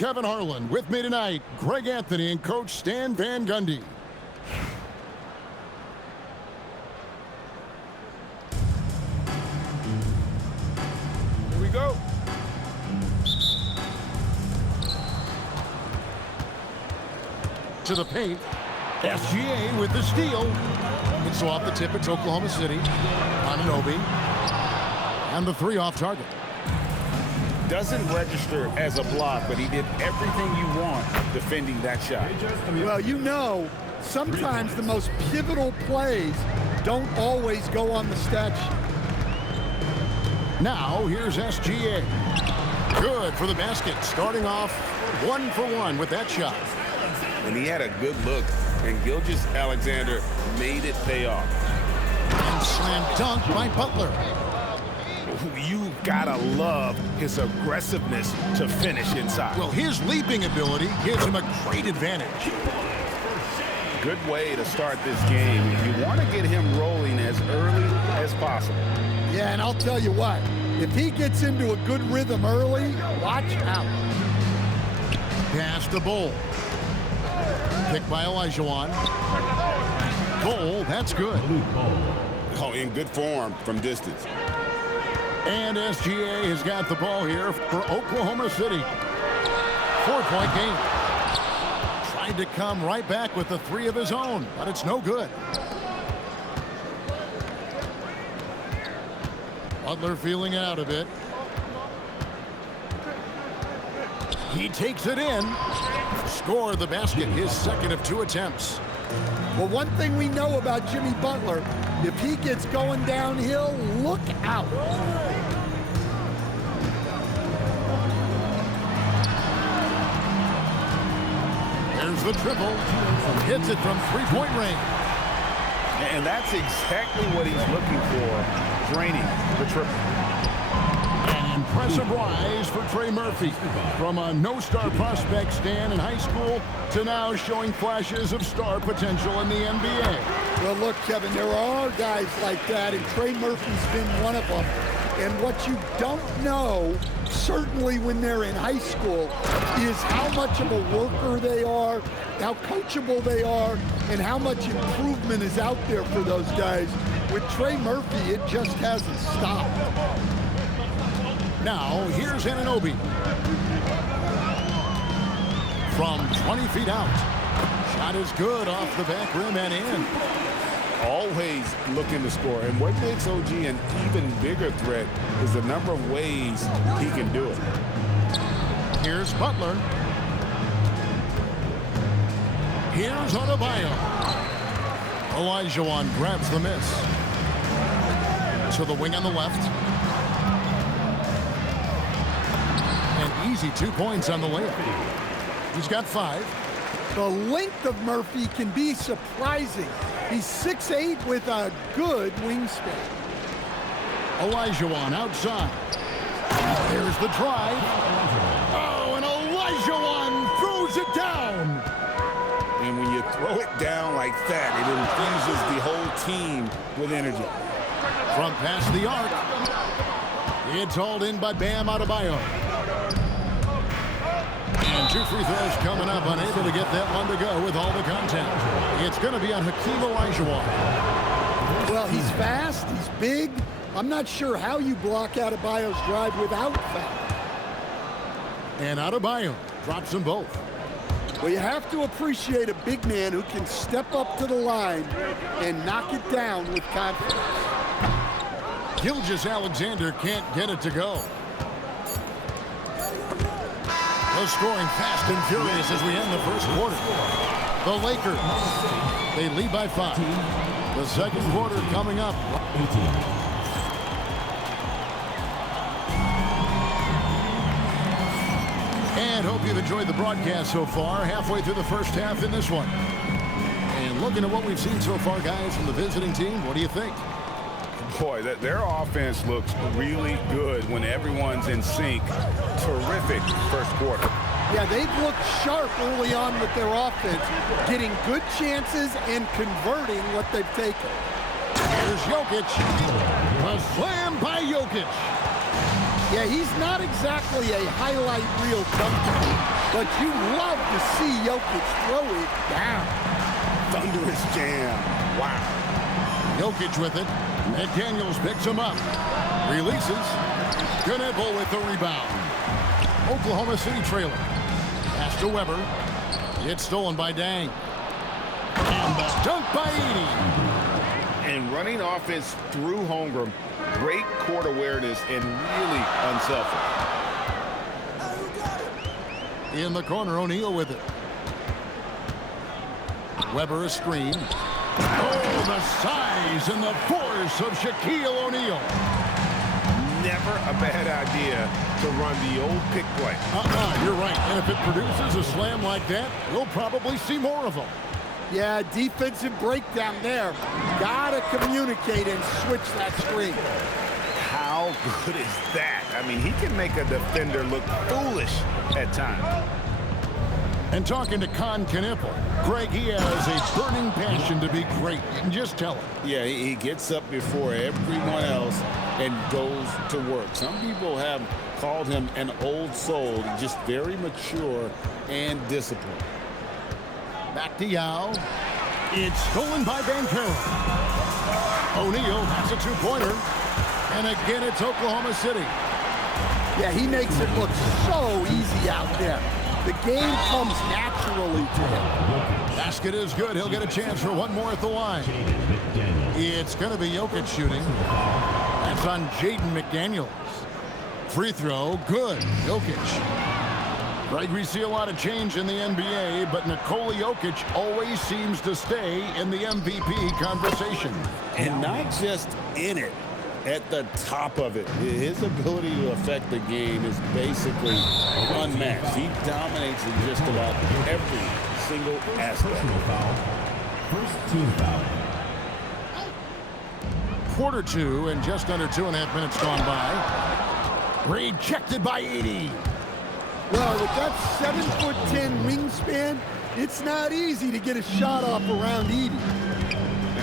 Kevin Harlan. With me tonight, Greg Anthony and Coach Stan Van Gundy. Here we go. To the paint. SGA with the steal. It's off the tip. It's Oklahoma City. Anunoby. And the three off target. Doesn't register as a block, but he did everything you want defending that shot. Well, you know, sometimes the most pivotal plays don't always go on the stat sheet. Now, here's SGA. Good for the basket. Starting off 1 for 1 with that shot. And he had a good look, and Gilgeous-Alexander made it pay off. And slam dunk by Butler. You gotta love his aggressiveness to finish inside. Well, his leaping ability gives him a great advantage. Good way to start this game. You want to get him rolling as early as possible. Yeah, and I'll tell you what, if he gets into a good rhythm early, watch out. Pass to Bull. Pick by Olajuwon. Bull, that's good. Oh, in good form from distance. And SGA has got the ball here for Oklahoma City. 4-point game. Tried to come right back with the three of his own, but it's no good. Butler feeling it out a bit. He takes it in. Score the basket, his second of 2 attempts. Well, one thing we know about Jimmy Butler, if he gets going downhill, look out. There's the triple. Hits it from 3-point range. And that's exactly what he's looking for, draining the triple. An impressive rise for Trey Murphy. From a no-star prospect stand in high school to now showing flashes of star potential in the NBA. Well, look, Kevin, there are guys like that, and Trey Murphy's been one of them. And what you don't know, certainly when they're in high school, is how much of a worker they are, how coachable they are, and how much improvement is out there for those guys. With Trey Murphy, it just hasn't stopped. Now, here's Anunoby. From 20 feet out. Shot is good off the back rim and in. Always looking to score. And what makes OG an even bigger threat is the number of ways he can do it. Here's Butler. Here's Adebayo. Olajuwon grabs the miss. To the wing on the left. An easy 2 points on the layup. He's got 5. The length of Murphy can be surprising. He's 6'8" with a good wingspan. Olajuwon outside. There's the drive. Oh, and Olajuwon throws it down. And when you throw it down like that, it infuses the whole team with energy. From past the arc. It's hauled in by Bam Adebayo. And 2 free throws coming up, unable to get that one to go with all the contact. It's going to be on Hakeem Olajuwon. Well, he's fast, he's big. I'm not sure how you block Adebayo's drive without foul. And Adebayo drops them both. Well, you have to appreciate a big man who can step up to the line and knock it down with confidence. Gilgeous-Alexander can't get it to go. The scoring fast and furious as we end the first quarter. The Lakers, they lead by 5. The second quarter coming up. And hope you've enjoyed the broadcast so far. Halfway through the first half in this one. And looking at what we've seen so far, guys, from the visiting team, what do you think? Boy, their offense looks really good when everyone's in sync. Terrific first quarter. Yeah, they've looked sharp early on with their offense, getting good chances and converting what they've taken. Here's Jokic. A slam by Jokic. Yeah, he's not exactly a highlight reel dunker, but but you love to see Jokic throw it down. Thunderous jam. Wow. Jokic with it. McDaniels picks him up. Releases. Knipple with the rebound. Oklahoma City trailer. Pass to Weber. It's stolen by Dang. And the dunk by Edey. And running offense through Holmgren. Great court awareness and really unselfish. In the corner, O'Neal with it. Weber a screen. Oh, the size and the force of Shaquille O'Neal. Never a bad idea to run the old pick play. You're right. And if it produces a slam like that, we'll probably see more of them. Yeah, defensive breakdown there. Gotta communicate and switch that screen. How good is that? I mean, he can make a defender look foolish at times. And talking to Knipple, Greg, he has a burning passion to be great. You can just tell him. Yeah, he gets up before everyone else and goes to work. Some people have called him an old soul, just very mature and disciplined. Back to Yao. It's stolen by Banchero. O'Neal has a two-pointer. And again, it's Oklahoma City. Yeah, he makes it look so easy out there. The game comes naturally to him. Basket is good. He'll get a chance for one more at the line. It's going to be Jokic shooting. That's on Jaden McDaniels. Free throw, good. Jokic. Right, we see a lot of change in the NBA, but Nikola Jokic always seems to stay in the MVP conversation. And not just in it, at the top of it. His ability to affect the game is basically unmatched. He dominates in just about every single aspect. First team foul. Quarter two and just under 2.5 minutes gone by. Rejected by Edey. Well, with that 7'10" wingspan, it's not easy to get a shot off around Edey.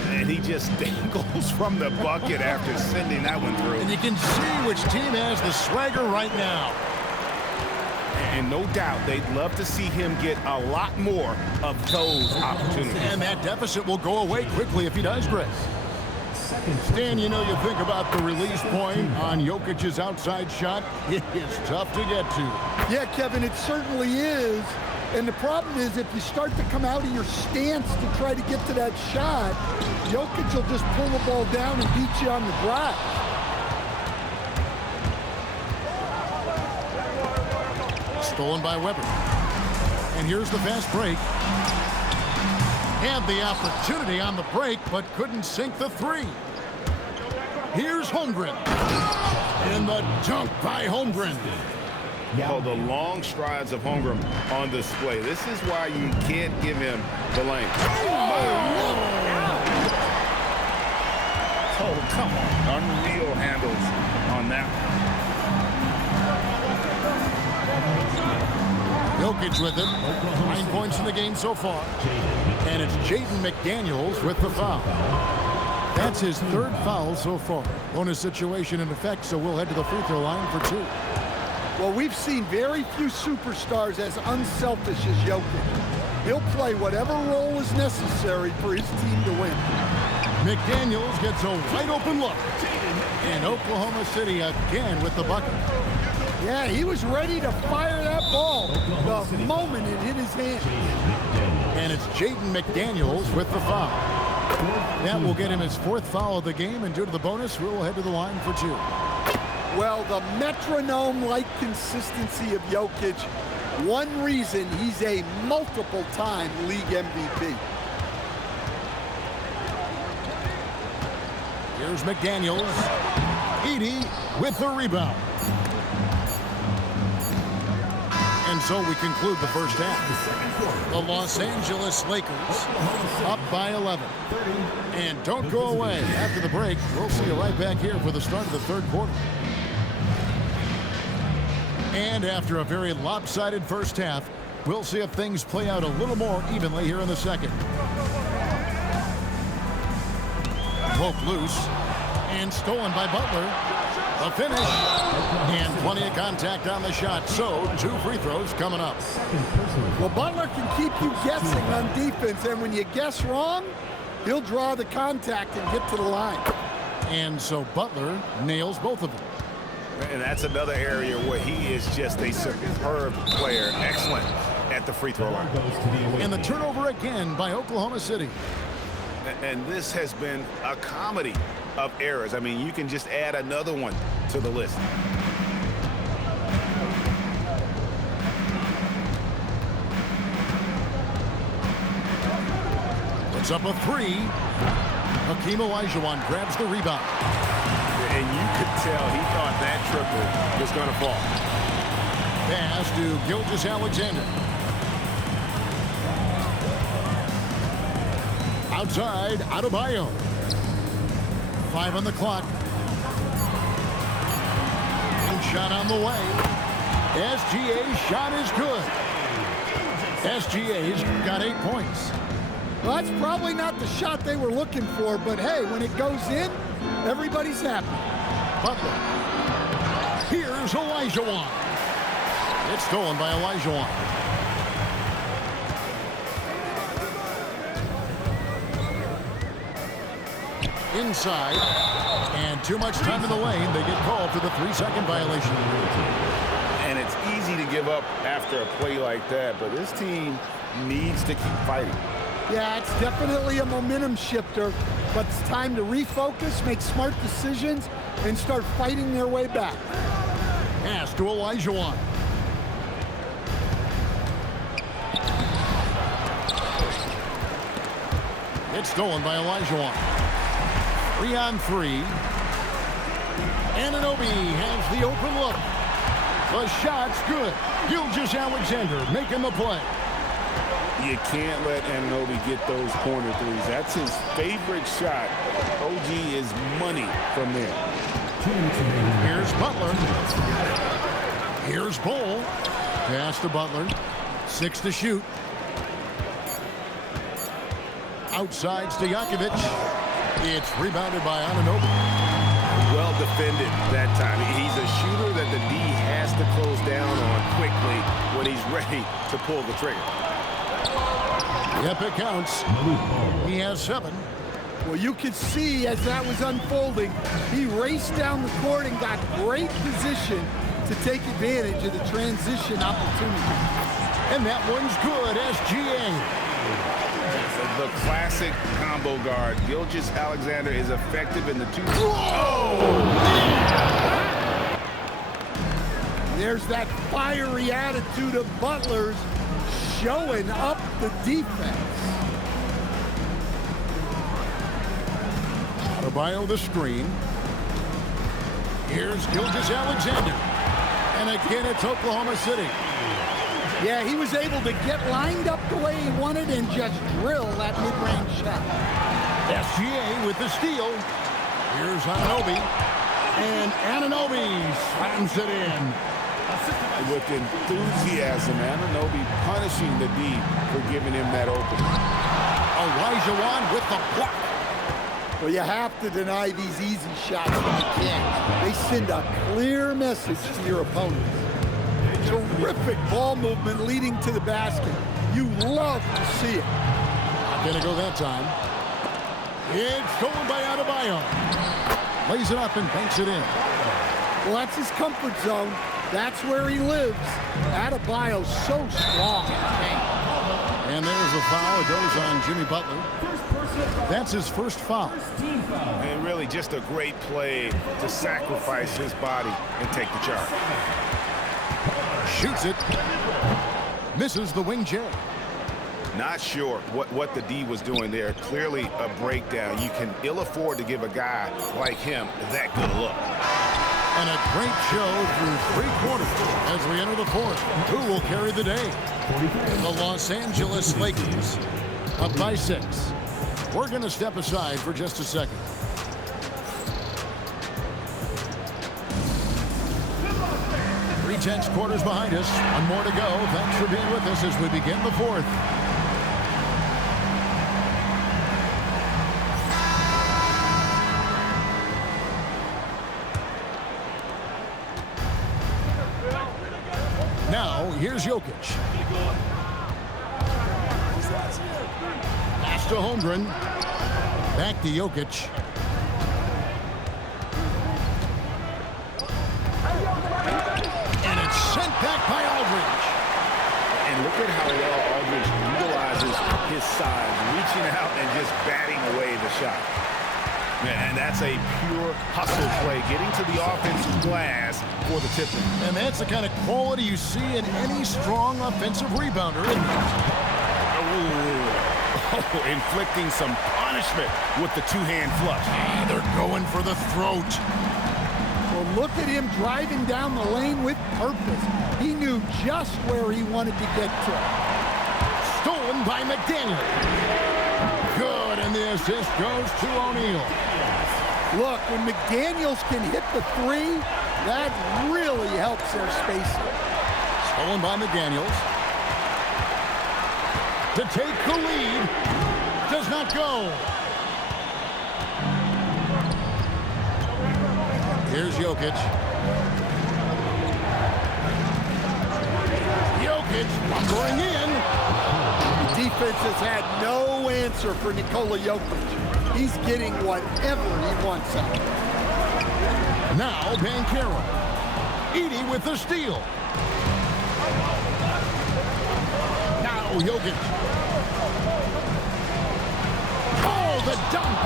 And he just dangles from the bucket after sending that one through. And you can see which team has the swagger right now. And no doubt they'd love to see him get a lot more of those opportunities. And that deficit will go away quickly if he does, Chris. Stan, you know, you think about the release point on Jokic's outside shot. It is tough to get to. Yeah, Kevin, it certainly is. And the problem is if you start to come out of your stance to try to get to that shot, Jokic will just pull the ball down and beat you on the drive. Stolen by Weber. And here's the fast break. Had the opportunity on the break, but couldn't sink the three. Here's Holmgren. And the dunk by Holmgren. Oh, the long strides of Holmgren on display. This is why you can't give him the lane. Oh, come on. Unreal handles on that one. Jokic with it. 9 points in the game so far. And it's Jaden McDaniels with the foul. That's his third foul so far. Bonus situation in effect, so we'll head to the free throw line for two. Well, we've seen very few superstars as unselfish as Jokic. He'll play whatever role is necessary for his team to win. McDaniels gets a wide open look. And Oklahoma City again with the bucket. Yeah, he was ready to fire that ball the moment it hit his hand. And it's Jaden McDaniels with the foul. That will get him his fourth foul of the game, and due to the bonus, we'll head to the line for two. Well, the metronome-like consistency of Jokic, one reason he's a multiple-time league MVP. Here's McDaniels. Edey with the rebound. And so we conclude the first half. The Los Angeles Lakers up by 11. And don't go away. After the break, we'll see you right back here for the start of the third quarter. And after a very lopsided first half, we'll see if things play out a little more evenly here in the second. Poke loose and stolen by Butler. The finish. And plenty of contact on the shot. So 2 free throws coming up. Well, Butler can keep you guessing on defense, and when you guess wrong, he'll draw the contact and get to the line. And so Butler nails both of them. And that's another area where he is just a superb player. Excellent at the free throw line. And the turnover again by Oklahoma City. And this has been a comedy of errors. I mean, you can just add another one to the list. It's up a 3. Hakeem Olajuwon grabs the rebound. And you could tell he thought that triple was going to fall. Pass to Gilgeous-Alexander. Outside, Adebayo. 5 on the clock. And shot on the way. SGA's shot is good. SGA's got 8 points. Well, that's probably not the shot they were looking for, but hey, when it goes in, everybody's happy. Butler. Here's Olajuwon. It's stolen by Olajuwon. Inside. And too much time in the lane. They get called for the 3-second violation. And it's easy to give up after a play like that, but this team needs to keep fighting. Yeah, it's definitely a momentum shifter, but it's time to refocus, make smart decisions, and start fighting their way back. Pass to Olajuwon. It's stolen by Olajuwon. 3-on-3. Anunoby has the open look. The shot's good. Gilgeous-Alexander making the play. You can't let Anunoby get those corner threes. That's his favorite shot. OG is money from there. Here's Butler. Here's Bull. Pass to Butler. 6 to shoot. Outside Stojakovic. It's rebounded by Anunoby. Well defended that time. He's a shooter that the D has to close down on quickly when he's ready to pull the trigger. Yep, it counts. He has 7. Well, you could see as that was unfolding, he raced down the court and got great position to take advantage of the transition opportunity. And that one's good, SGA. The classic combo guard. Gilgeous-Alexander is effective in the 2. There's that fiery attitude of Butler's showing up the defense. Adebayo the screen. Here's Gilgeous-Alexander. And again, it's Oklahoma City. Yeah, he was able to get lined up the way he wanted and just drill that mid-range shot. SGA with the steal. Here's Anunoby. And Anunoby slams it in. With enthusiasm, Anunoby punishing the D for giving him that opening. Olajuwon with the block. Well, you have to deny these easy shots when you can. They send a clear message to your opponents. Terrific ball movement leading to the basket. You love to see it. Not gonna go that time. It's stolen by Adebayo. Lays it up and banks it in. Well, that's his comfort zone. That's where he lives. Adebayo's so strong. And there's a foul. It goes on Jimmy Butler. That's his first foul. And really just a great play to sacrifice his body and take the charge. Shoots it. Misses the wing J. Not sure what the D was doing there. Clearly a breakdown. You can ill afford to give a guy like him that good a look. And a great show through 3 quarters as we enter the 4th. Who will carry the day? The Los Angeles Lakers up by 6. We're going to step aside for just a second. Three-tenths quarters behind us. One more to go. Thanks for being with us as we begin the 4th. Jokic. Pass to Holmgren. Back to Jokic. And it's sent back by Aldridge. And look at how well Aldridge utilizes his size, reaching out and just batting away the shot. And that's a pure hustle play, getting to the offensive glass for the tip-in. And that's the kind of quality you see in any strong offensive rebounder, isn't it? Oh, inflicting some punishment with the two-hand flush. They're going for the throat. Well, look at him driving down the lane with purpose. He knew just where he wanted to get to. Stolen by McDaniel. Good, and the assist goes to O'Neal. Look, when McDaniels can hit the three, that really helps their spacing. Stolen by McDaniels. To take the lead. Does not go. Here's Jokic. Jokic lumbering in. The defense has had no answer for Nikola Jokic. He's getting whatever he wants out of it. Now Banchero. Edey with the steal. Now Jokic. Oh, the dunk.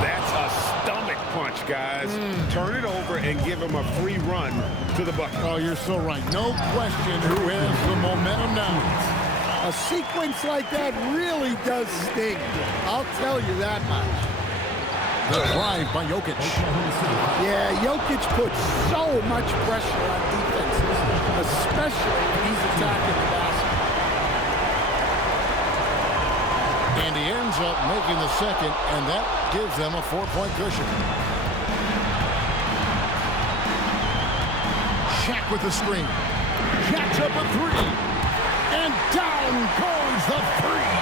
That's a stomach punch, guys. Turn it over and give him a free run to the bucket. Oh, you're so right. No question who has the momentum now. A sequence like that really does sting. I'll tell you that much. The drive by Jokic. Yeah, Jokic puts so much pressure on defenses, especially when he's attacking the basket. And he ends up making the second, and that gives them a 4-point cushion. Shaq with the screen. Shaq's up a three. And down goes the three.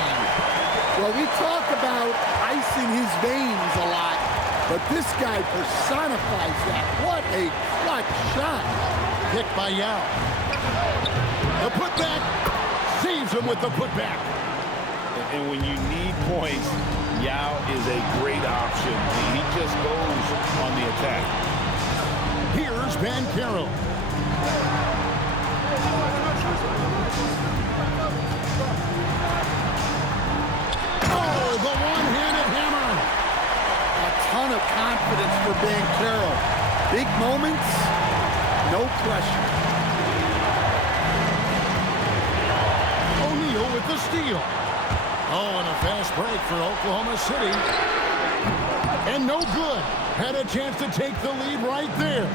Well, we talk about icing his veins a lot, but this guy personifies that. What a clutch shot. Picked by Yao. The putback. Saves him with the putback. And when you need points, Yao is a great option. He just goes on the attack. Here's Banchero. Oh, the one-handed hammer. A ton of confidence for Banchero. Big moments, no pressure. O'Neal with the steal. Oh, and a fast break for Oklahoma City. And no good. Had a chance to take the lead right there.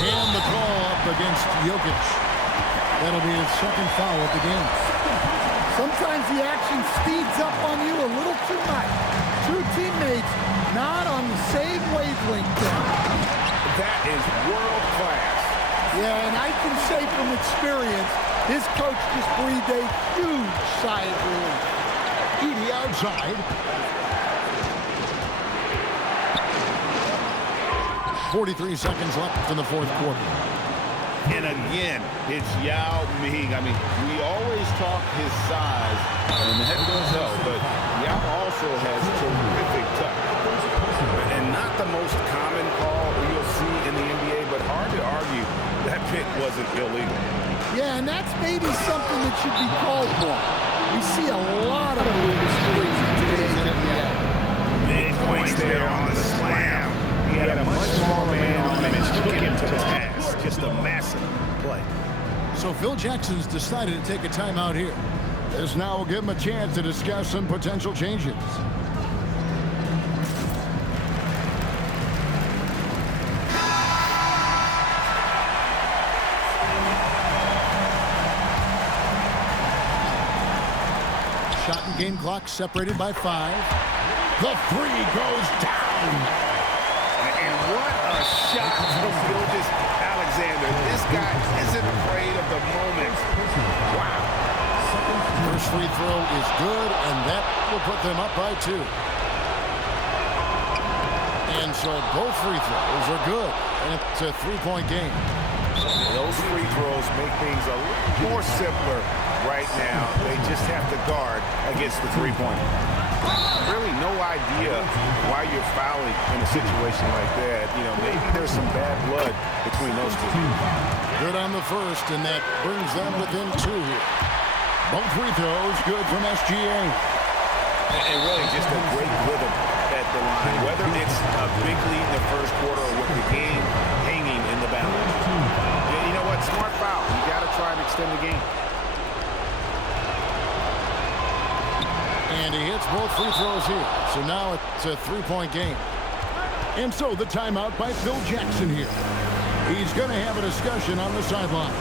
And the call up against Jokic. That'll be his second foul of the game. Sometimes the action speeds up on you a little too much. Two teammates not on the same wavelength. That is world class. Yeah, and I can say from experience, his coach just breathed a huge sigh of relief. Edey outside. 43 seconds left in the fourth quarter. And again, it's Yao Ming. I mean, we always talk his size, and that does help, but Yao also has terrific touch. And not the most common call you'll see in the NBA, but hard to argue that pick wasn't illegal. Yeah, and that's maybe something that should be called for. We see a lot of those plays in today's NBA. Big points there on the slam. He had a much smaller man on him and took him to the pass. Just a massive play. So Phil Jackson's decided to take a timeout here. This now will give him a chance to discuss some potential changes. Shot and game clock separated by 5. The three goes down. And what a shot from Gilgeous-Alexander. This guy isn't afraid of the moment. Wow. First free throw is good, and that will put them up by 2. And so both free throws are good, and it's a 3-point game. Those those free throws make things a little more simpler right now. They just have to guard against the three-pointer. Really no idea why you're fouling in a situation like that. You know, maybe there's some bad blood between those two. Good on the first, and that brings them within 2 here. Both free throws good from SGA. And really just a great rhythm at the line, whether it's a big lead in the first quarter or with the game hanging in the balance. Yeah, you know what? Smart foul. You got to try and extend the game. And he hits both free throws here. So now it's a 3-point game. And so the timeout by Phil Jackson here. He's going to have a discussion on the sideline.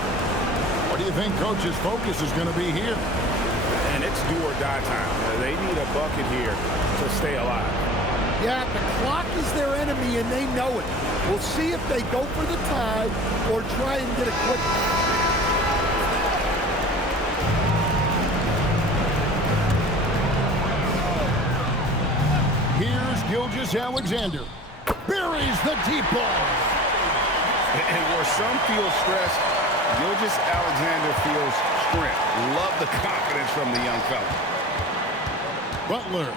What do you think Coach's focus is going to be here? And it's do or die time. They need a bucket here to stay alive. Yeah, the clock is their enemy, and they know it. We'll see if they go for the tie or try and get a quick. Here's Gilgeous-Alexander. Buries the deep ball. And where some feel stressed, Gilgeous-Alexander feels strength. Love the confidence from the young fella. Butler.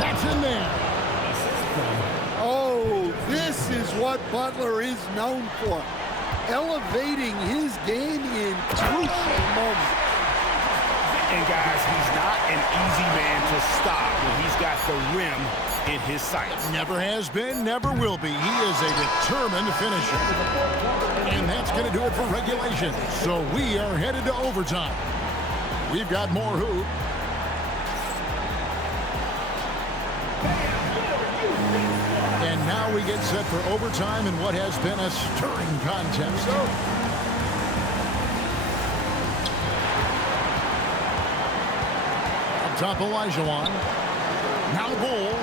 That's in there. Oh, this is what Butler is known for. Elevating his game in crucial moments. And guys, he's not an easy man to stop when he's got the rim in his sights. Never has been, never will be. He is a determined finisher. And that's going to do it for regulation. So we are headed to overtime. We've got more hoop. And now we get set for overtime in what has been a stirring contest. Up top, Olajuwon. Now Bull.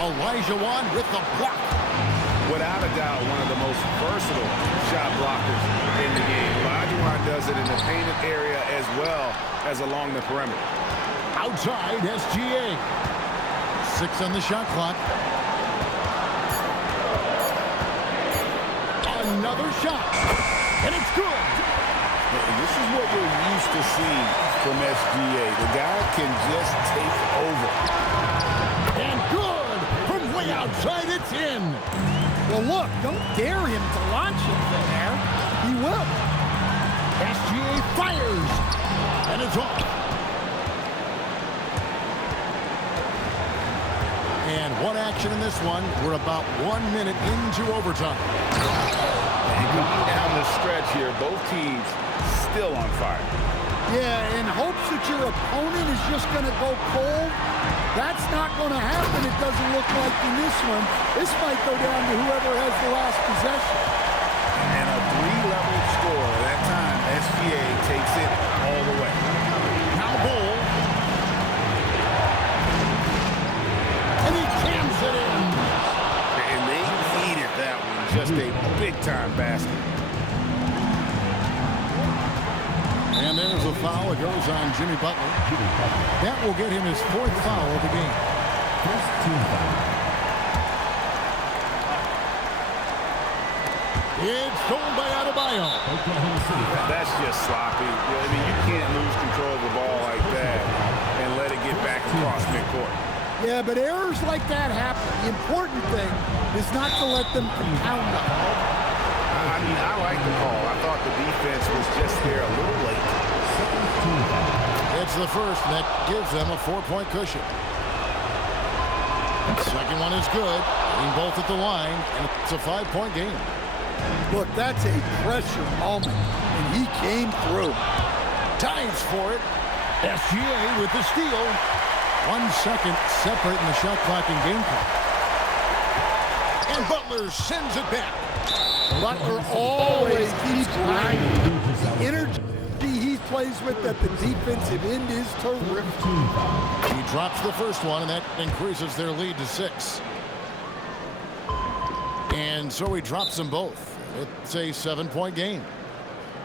Olajuwon with the block. Without a doubt, one of the most versatile shot blockers in the game. Olajuwon does it in the painted area as well as along the perimeter. Outside, SGA. 6 on the shot clock. Another shot. And it's good. This is what we're used to seeing from SGA. The guy can just take over. And good. From way outside, it's in. Well, look, don't dare him to launch it from there. He will. SGA fires. And it's off. And one action in this one. We're about 1 minute into overtime. And going down the stretch here, both teams still on fire. Yeah, in hopes that your opponent is just going to go cold. That's not going to happen, it doesn't look like in this one. This might go down to whoever has the last possession. And a 3-level score. That time, SGA takes it all the way. Now Bull. And he jams it in. And they needed that one. Just a big-time basket. And there's a foul. It goes on Jimmy Butler. That will get him his 4th foul of the game. First team foul. It's stolen by Adebayo. Oklahoma City. That's just sloppy. I mean, you can't lose control of the ball like that and let it get back across midcourt. Yeah, but errors like that happen. The important thing is not to let them compound them. I mean, I like the call. I thought the defense was just there a little late. It's the first, and that gives them a 4-point cushion. Second one is good. Getting both at the line, and it's a 5-point game. Look, that's a pressure moment, and he came through. Dives for it. SGA with the steal. 1 second separating the shot clock and game clock. And Butler sends it back. Butler always keeps grinding. The energy he plays with at the defensive end is terrific. He drops the first one, and that increases their lead to 6. And so he drops them both. It's a 7-point game.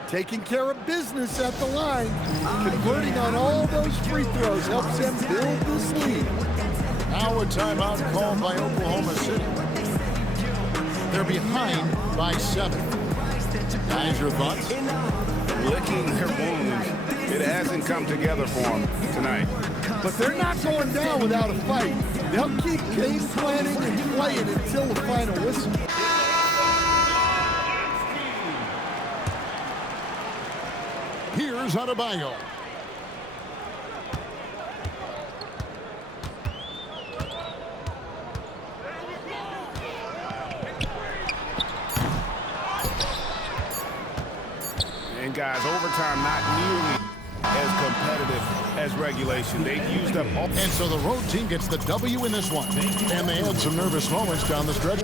Taking care of business at the line. Converting on all those free throws helps them build this lead. Now a timeout called by Oklahoma City. They're behind by 7. Guys, your thoughts? Licking their wounds. It hasn't come together for them tonight. But they're not going down without a fight. They'll keep game planning and playing until the final whistle. Here's Adebayo. And guys, overtime not nearly as competitive as regulation. They've used up all. And so the road team gets the W in this one. And they had some nervous moments down the stretch.